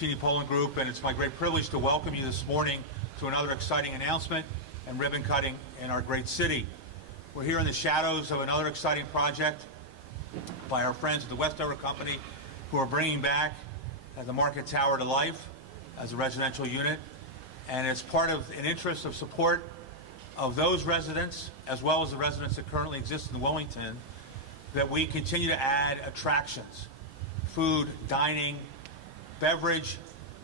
Polling Group, and it's my great privilege to welcome you this morning to another exciting announcement and ribbon cutting in our great city. We're here in the shadows of another exciting project by our friends at the Westover Company, who are bringing back the Market Tower to life as a residential unit, and it's part of an interest of support of those residents as well as the residents that currently exist in Wilmington, that we continue to add attractions, food, dining, beverage,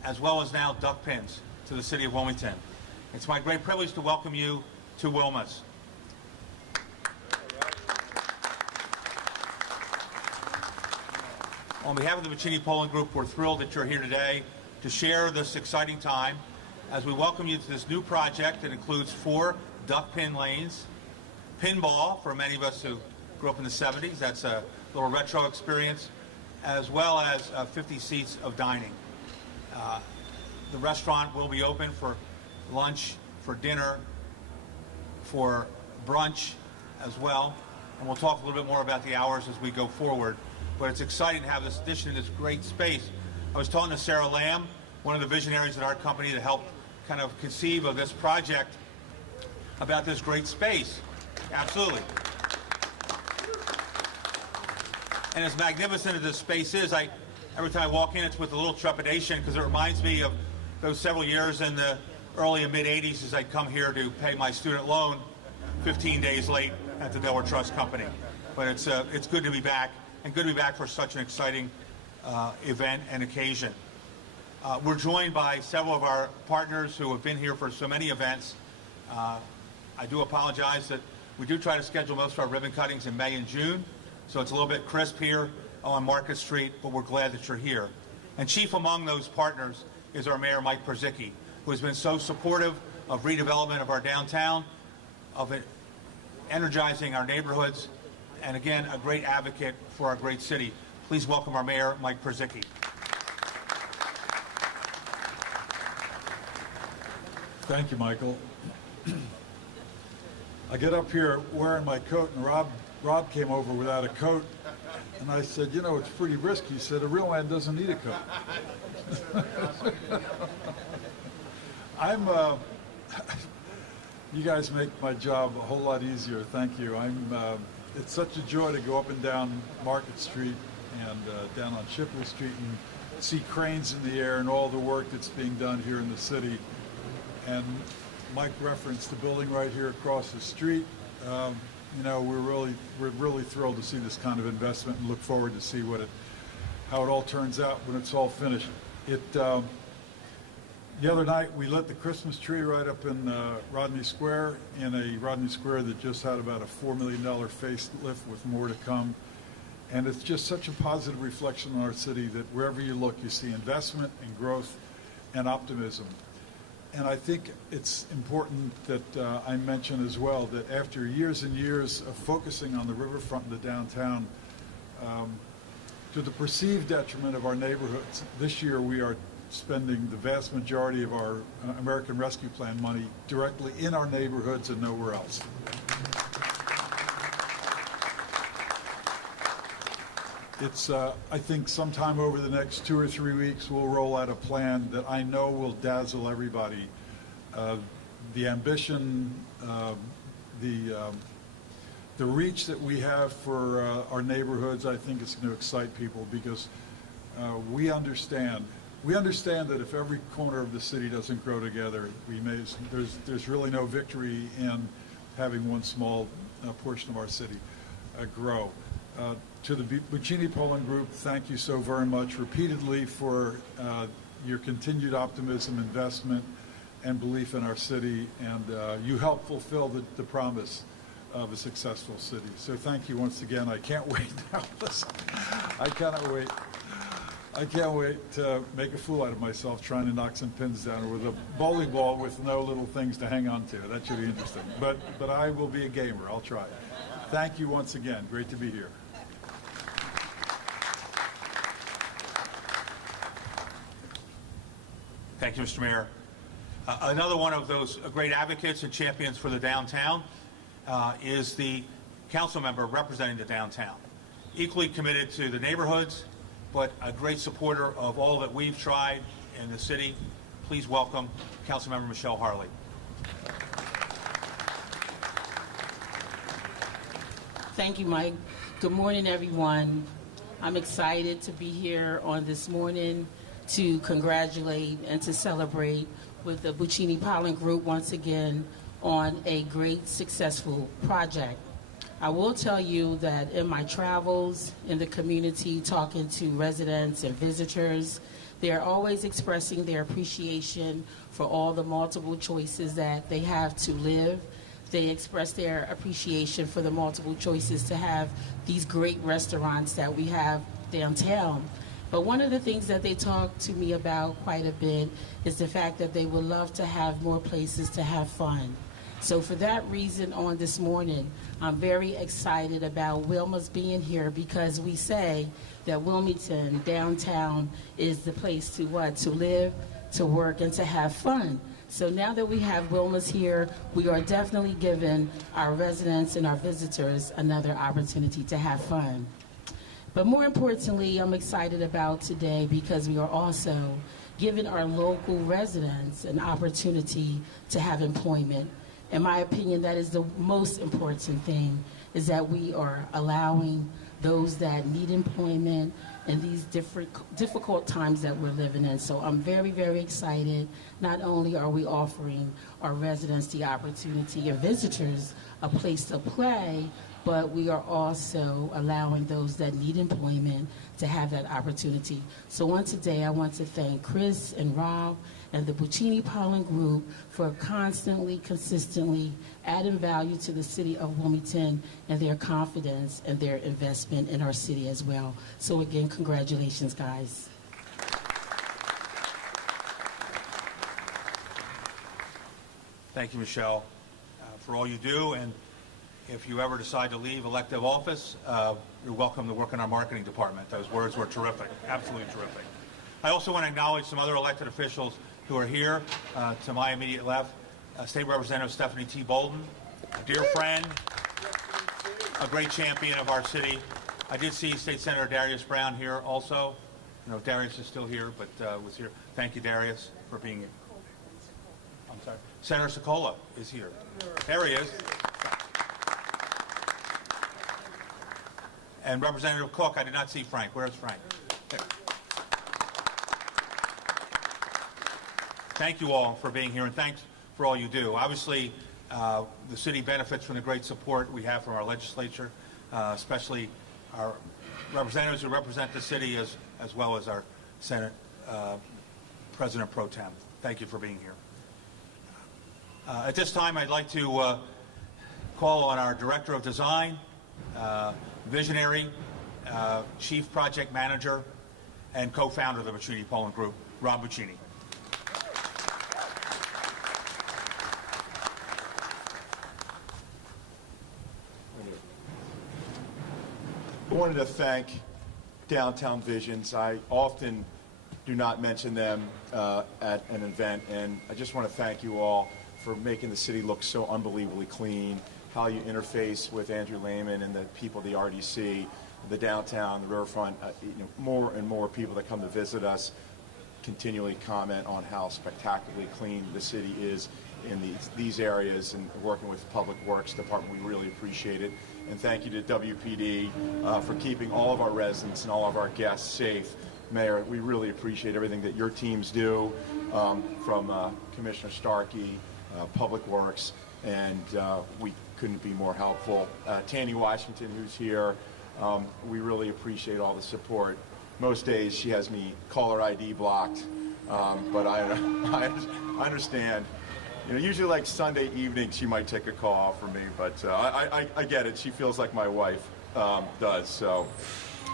as well as now duck pins to the city of Wilmington. It's my great privilege to welcome you to Wilma's. On behalf of the Perzicki Polling Group, we're thrilled that you're here today to share this exciting time as we welcome you to this new project that includes 4 duck pin lanes, pinball for many of us who grew up in the 70s, that's a little retro experience, as well as 50 seats of dining. The restaurant will be open for lunch, for dinner, for brunch as well, and we'll talk a little bit more about the hours as we go forward. But it's exciting to have this addition to this great space. I was talking to Sarah Lamb, one of the visionaries at our company that helped kind of conceive of this project, about this great space. Absolutely. And as magnificent as this space is, every time I walk in, it's with a little trepidation because it reminds me of those several years in the early and mid-'80s as I'd come here to pay my student loan 15 days late at the Delaware Trust Company. But it's good to be back, and good to be back for such an exciting event and occasion. We're joined by several of our partners who have been here for so many events. I do apologize that we do try to schedule most of our ribbon cuttings in May and June, so it's a little bit crisp here on Market Street, but we're glad that you're here. And chief among those partners is our Mayor, Mike Perzicki, who has been so supportive of redevelopment of our downtown, of it energizing our neighborhoods, and again, a great advocate for our great city. Please welcome our Mayor, Mike Perzicki. Thank you, Michael. I get up here wearing my coat, and Rob came over without a coat, and I said, you know, it's pretty risky. He said, a real man doesn't need a coat. You guys make my job a whole lot easier. Thank you. It's such a joy to go up and down Market Street and down on Shipley Street and see cranes in the air and all the work that's being done here in the city. And Mike referenced the building right here across the street. You know, we're really thrilled to see this kind of investment and look forward to see how it all turns out when it's all finished. The other night we lit the Christmas tree right up in Rodney Square, in a Rodney Square that just had about a $4 million facelift with more to come. And it's just such a positive reflection on our city that wherever you look, you see investment and growth and optimism. And I think it's important that I mention as well that after years and years of focusing on the riverfront and the downtown, to the perceived detriment of our neighborhoods, this year we are spending the vast majority of our American Rescue Plan money directly in our neighborhoods and nowhere else. It's, I think sometime over the next 2 or 3 weeks, we'll roll out a plan that I know will dazzle everybody. The ambition, the reach that we have for our neighborhoods, I think is going to excite people because we understand that if every corner of the city doesn't grow together, there's really no victory in having one small portion of our city grow. To the Perzicki Polling Group, thank you so very much repeatedly for your continued optimism, investment, and belief in our city, and you help fulfill the promise of a successful city. So thank you once again. I can't wait now. Listen, I cannot wait. I can't wait to make a fool out of myself trying to knock some pins down with a bowling ball with no little things to hang on to. That should be interesting. But I will be a gamer. I'll try. Thank you once again. Great to be here. Thank you, Mr. Mayor. Another one of those great advocates and champions for the downtown is the council member representing the downtown. Equally committed to the neighborhoods, but a great supporter of all that we've tried in the city. Please welcome Councilmember Michelle Harley. Thank you, Mike. Good morning, everyone. I'm excited to be here on this morning to congratulate and to celebrate with the Buccini Pollen Group once again on a great, successful project. I will tell you that in my travels in the community, talking to residents and visitors, they're always expressing their appreciation for all the multiple choices that they have to live. They express their appreciation for the multiple choices to have these great restaurants that we have downtown. But one of the things that they talk to me about quite a bit is the fact that they would love to have more places to have fun. So for that reason, on this morning, I'm very excited about Wilma's being here, because we say that Wilmington, downtown, is the place to what? To live, to work, and to have fun. So now that we have Wilma's here, we are definitely giving our residents and our visitors another opportunity to have fun. But more importantly, I'm excited about today because we are also giving our local residents an opportunity to have employment. In my opinion, that is the most important thing, is that we are allowing those that need employment in these difficult times that we're living in. So I'm very, very excited. Not only are we offering our residents the opportunity and visitors a place to play, but we are also allowing those that need employment to have that opportunity. So on today, I want to thank Chris and Rob and the Buccini Pollen Group for constantly, consistently adding value to the city of Wilmington and their confidence and their investment in our city as well. So again, congratulations, guys. Thank you, Michelle, for all you do. And if you ever decide to leave elective office, you're welcome to work in our marketing department. Those words were terrific, absolutely terrific. I also want to acknowledge some other elected officials who are here. To my immediate left, State Representative Stephanie T. Bolden, a dear friend, a great champion of our city. I did see State Senator Darius Brown here also. I don't know if Darius is still here, but was here. Thank you, Darius, for being here. I'm sorry. Senator Sokola is here. There he is. And Representative Cook, I did not see Frank. Where's Frank? There. Thank you all for being here, and thanks for all you do. Obviously, the city benefits from the great support we have from our legislature, especially our representatives who represent the city, as well as our Senate President Pro Tem. Thank you for being here. At this time, I'd like to call on our Director of Design, visionary, Chief Project Manager, and co-founder of the Buccini Pollen Group, Rob Buccini. I wanted to thank Downtown Visions. I often do not mention them at an event, and I just want to thank you all for making the city look so unbelievably clean, how you interface with Andrew Lehman and the people of the RDC, the downtown, the riverfront. More and more people that come to visit us continually comment on how spectacularly clean the city is in these areas, and working with the Public Works Department, we really appreciate it. And thank you to WPD for keeping all of our residents and all of our guests safe. Mayor, we really appreciate everything that your teams do, from Commissioner Starkey, Public Works, and we couldn't be more helpful. Tanny Washington, who's here, we really appreciate all the support. Most days she has me caller ID blocked, but I understand. Usually like Sunday evening she might take a call for me, but I get it. She feels like my wife does. So,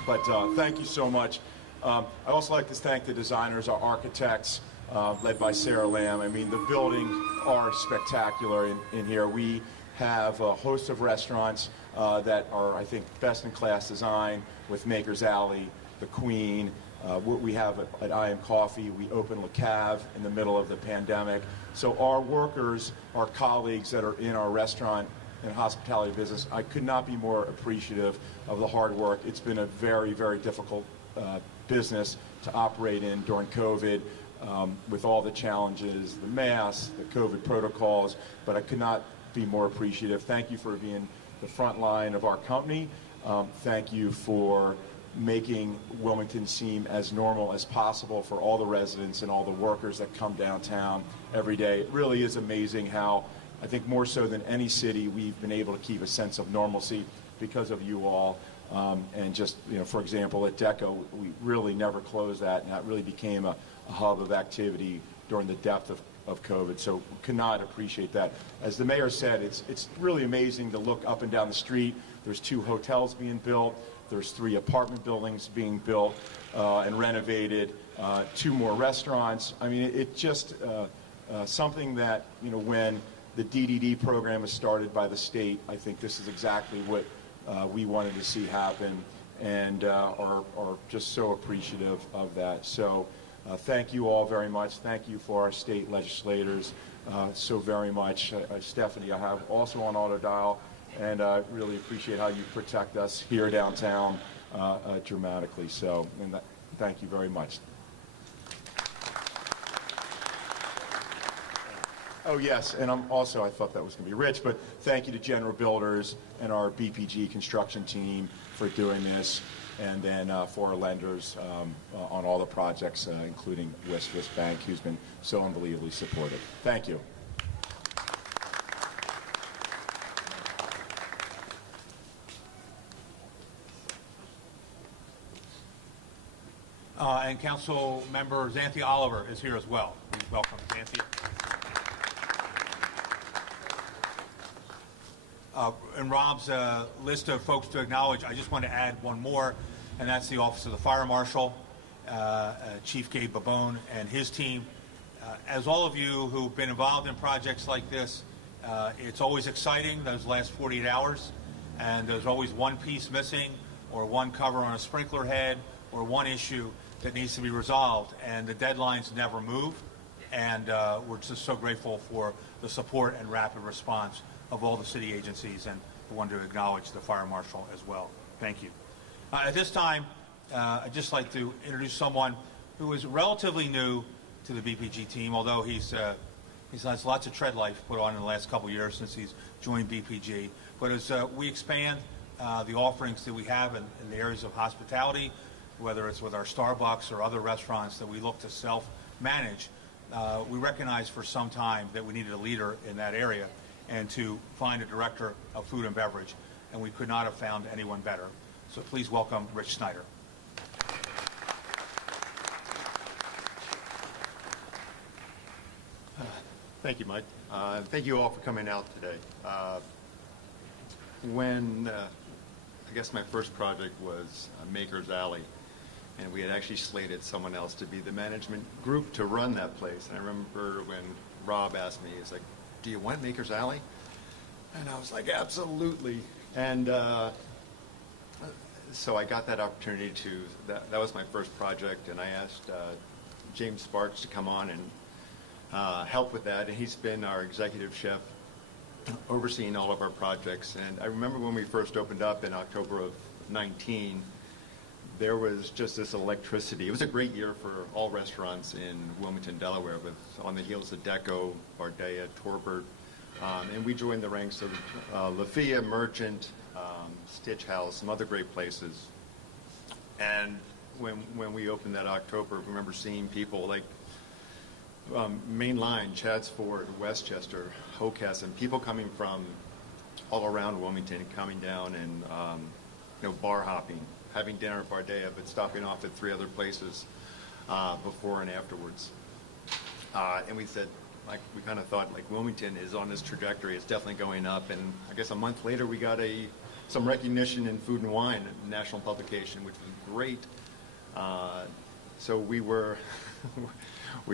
but thank you so much. I'd also like to thank the designers, our architects, led by Sarah Lamb. I mean, the buildings are spectacular in here. We have a host of restaurants that are, I think, best-in-class design, with Maker's Alley, the Queen. We have at I Am Coffee. We opened Le Cave in the middle of the pandemic. So our workers, our colleagues that are in our restaurant and hospitality business, I could not be more appreciative of the hard work. It's been a very, very difficult business to operate in during COVID. with all the challenges, the masks, the COVID protocols, but I could not be more appreciative. Thank you for being the front line of our company. Thank you for making Wilmington seem as normal as possible for all the residents and all the workers that come downtown every day. It really is amazing how, I think more so than any city, we've been able to keep a sense of normalcy because of you all. And just, for example, at DECO, we really never closed that, and that really became a hub of activity during the depth of COVID. So could not appreciate that. As the mayor said, it's really amazing to look up and down the street. There's 2 hotels being built. There's 3 apartment buildings being built and renovated, 2 more restaurants. I mean, it's just something that, when the DDD program is started by the state, I think this is exactly what we wanted to see happen, and are just so appreciative of that. So thank you all very much. Thank you for our state legislators so very much. Stephanie, I have also on auto dial, and I really appreciate how you protect us here downtown dramatically. So, thank you very much. Oh, yes, and I thought that was going to be Rich, but thank you to General Builders and our BPG construction team for doing this, and then for our lenders on all the projects, including West Bank, who's been so unbelievably supportive. Thank you. And Council Member Xanthi Oliver is here as well. Welcome, Xanthi. In Rob's list of folks to acknowledge, I just want to add one more, and that's the Office of the Fire Marshal, Chief Gabe Babone and his team. As all of you who've been involved in projects like this, it's always exciting, those last 48 hours, and there's always one piece missing, or one cover on a sprinkler head, or one issue that needs to be resolved, and the deadlines never move, and we're just so grateful for the support and rapid response of all the city agencies, and I want to acknowledge the Fire Marshal as well. Thank you. At this time, I'd just like to introduce someone who is relatively new to the BPG team, although he's has lots of tread life put on in the last couple of years since he's joined BPG. But as we expand the offerings that we have in the areas of hospitality, whether it's with our Starbucks or other restaurants that we look to self-manage, we recognized for some time that we needed a leader in that area and to find a director of food and beverage, and we could not have found anyone better. So please welcome Rich Schneider. Thank you, Mike. Thank you all for coming out today. When I guess my first project was Maker's Alley, and we had actually slated someone else to be the management group to run that place. And I remember when Rob asked me, he's like, "Do you want Maker's Alley?" And I was like, "Absolutely." And so I got that opportunity to, that was my first project, and I asked James Sparks to come on and help with that. And he's been our executive chef, overseeing all of our projects. And I remember when we first opened up in October of 19, there was just this electricity. It was a great year for all restaurants in Wilmington, Delaware, with on the heels of DECO, Bardea, Torbert, and we joined the ranks of Lafia, Merchant, Stitch House, some other great places. And when we opened that October, I remember seeing people like Main Line, Chadds Ford, Westchester, Hocas, and people coming from all around Wilmington, coming down and bar hopping, having dinner at Bardea, but stopping off at 3 other places before and afterwards. And we said, we kind of thought, Wilmington is on this trajectory. It's definitely going up. And I guess a month later, we got some recognition in Food and Wine, a national publication, which was great. So we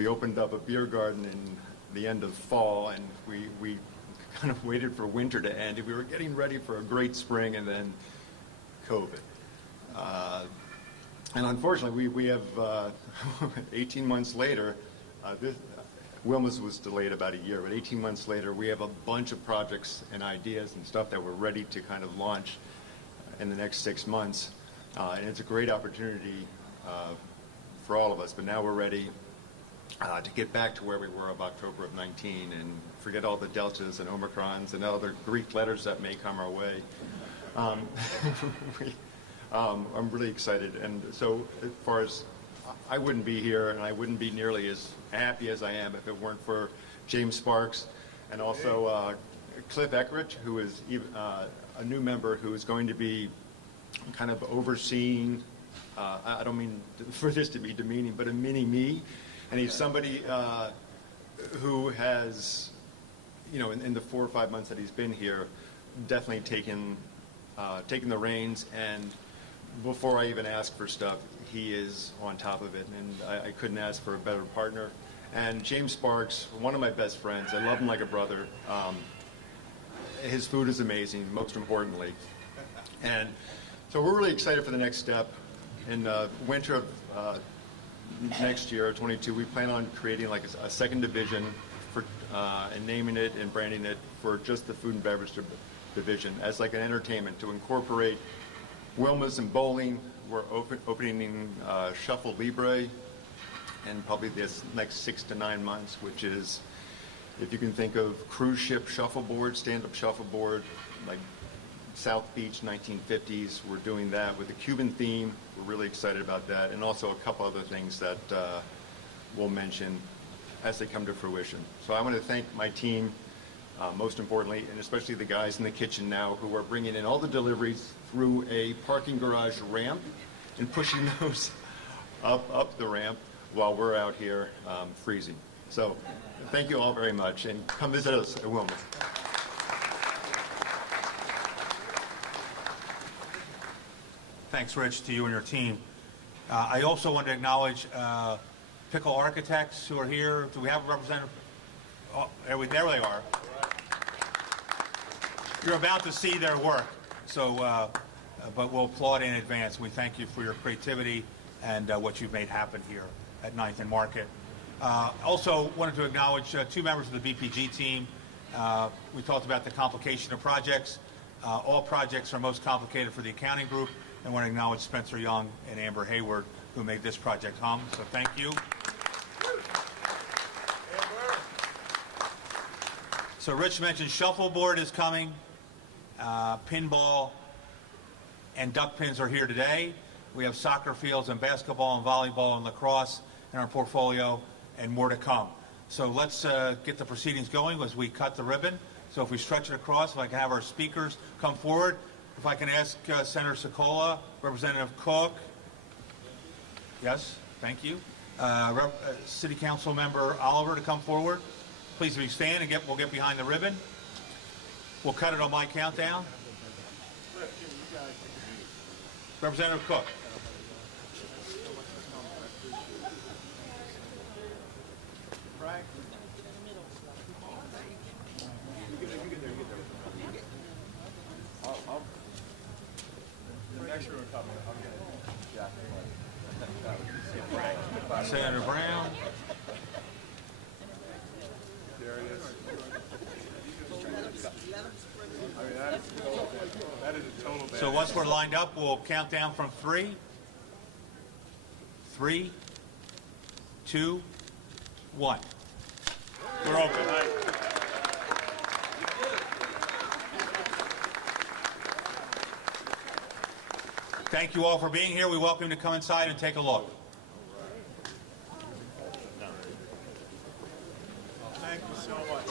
opened up a beer garden in the end of fall, and we kind of waited for winter to end. We were getting ready for a great spring, and then COVID. And unfortunately, we have 18 months later, Wilma's was delayed about a year, but 18 months later, we have a bunch of projects and ideas and stuff that we're ready to kind of launch in the next 6 months. And it's a great opportunity for all of us, but now we're ready. to get back to where we were of October of 19 and forget all the deltas and omicrons and other Greek letters that may come our way. I'm really excited. And so as far as I wouldn't be here and I wouldn't be nearly as happy as I am if it weren't for James Sparks and also Cliff Eckrich, who is a new member who is going to be kind of overseeing, I don't mean for this to be demeaning, but a mini-me. And he's somebody who has, you know, in the 4 or 5 months that he's been here, definitely taken the reins. And before I even ask for stuff, he is on top of it. And I couldn't ask for a better partner. And James Sparks, one of my best friends, I love him like a brother. His food is amazing, most importantly. And so we're really excited for the next step. In winter of next year, 22, we plan on creating like a second division for and naming it and branding it for just the food and beverage division as like an entertainment to incorporate Wilma's and bowling. We're opening Shuffle Libre in probably this next 6 to 9 months, which is, if you can think of cruise ship shuffleboard, stand-up shuffleboard, like South Beach 1950s. We're doing that with a Cuban theme. We're really excited about that, and also a couple other things that we'll mention as they come to fruition. So I want to thank my team, most importantly, and especially the guys in the kitchen now who are bringing in all the deliveries through a parking garage ramp and pushing those up the ramp while we're out here freezing. So thank you all very much, and come visit us at Wilma. Thanks, Rich, to you and your team. I also want to acknowledge Pickle Architects who are here. Do we have a representative? Oh, there they are. You're about to see their work, so but we'll applaud in advance. We thank you for your creativity and what you've made happen here at 9th and Market. Also wanted to acknowledge 2 members of the BPG team. We talked about the complication of projects. All projects are most complicated for the accounting group. I want to acknowledge Spencer Young and Amber Hayward, who made this project hum, so thank you. So Rich mentioned shuffleboard is coming, pinball and duck pins are here today. We have soccer fields and basketball and volleyball and lacrosse in our portfolio, and more to come. So let's get the proceedings going as we cut the ribbon. So if we stretch it across, if I can have our speakers come forward. If I can ask Senator Sokola, Representative Cook. Yes, thank you. City Council Member Oliver to come forward. Please, if you stand and we'll get behind the ribbon. We'll cut it on my countdown. Representative Cook. Senator Brown. There it is. That is a total bad. So once we're lined up, we'll count down from 3. 3, 2, 1. We're open. Thank you all for being here. We welcome you to come inside and take a look. Thank you so much.